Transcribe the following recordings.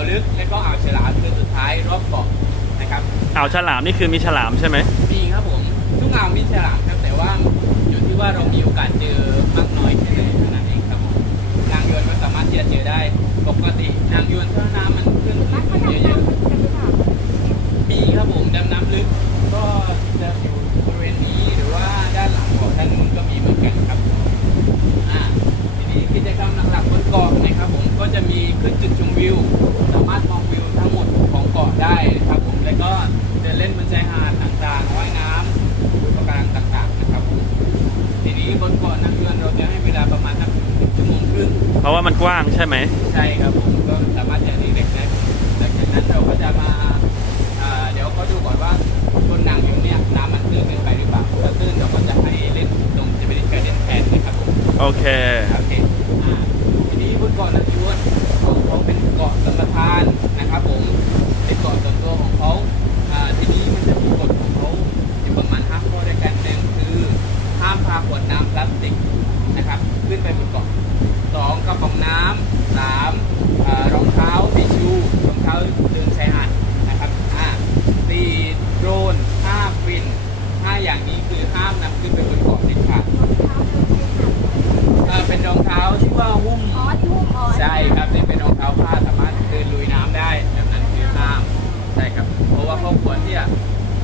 วลึกและก็อ่าวฉลามคือสุดท้ายรอบเกาะนะครับอ่าวฉลามนี่คือมีฉลามใช่ไหมมีครับผมทุกอ่าวมีฉลามครับแต่ว่าอยู่ที่ว่าเรามีโอกาสเจอมากน้อยแค่ไหนเท่านั้นเองครับผมนางยวนก็สามารถที่จะเจอได้ปกตินางยวนเถ้าน้ำมันขึ้นเยอะๆ วิว สามารถมองวิวทั้งหมดของเกาะได้นะครับผมแล้วก็เดินเล่นบนชายหาดต่างๆว่ายน้ำดูปะการังต่างๆนะครับผมทีนี้บนเกาะนางยวนเราจะให้เวลาประมาณสักชั่วโมงครึ่งเพราะว่ามันกว้างใช่ไหมใช่ครับผมก็สามารถจะรีเล็กได้หลังจากนั้นเราก็จะมาอ่าเดี๋ยวเขาดูก่อนว่าบนนางยวนเนี่ยน้ำมันตื้นเกินไปหรือเปล่าถ้าตื้นเราก็จะให้เล่นตรงจะเป็นการเล่นแทนนะครับผมโอเคคอ่า พลาสติกนะครับขึ้นไปบนเกาะสองกระป๋องน้ำสามเอ่อรองเท้าสีชูรองเท้าเดินชายหาดนะครับห้าสี่โดรนห้าฟินห้าอย่างนี้คือห้ามนำขึ้นไปบนเกาะเด็ดขาดเอ่อเป็นรองเท้าที่ว่าหุ้มอ๋อที่หุ้มอ๋อใช่ครับนี่เป็นรองเท้าผ้าสามารถเดินลุยน้ำได้แบบนั้นคือห้ามใช่ครับ เพราะว่าเขาควรที่จะ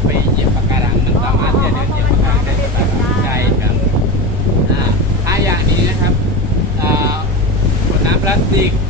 ไปเหยียบปะการังมันสามารถที่จะเดินเหยียบปะการังได้สบายใช่ครับ อ่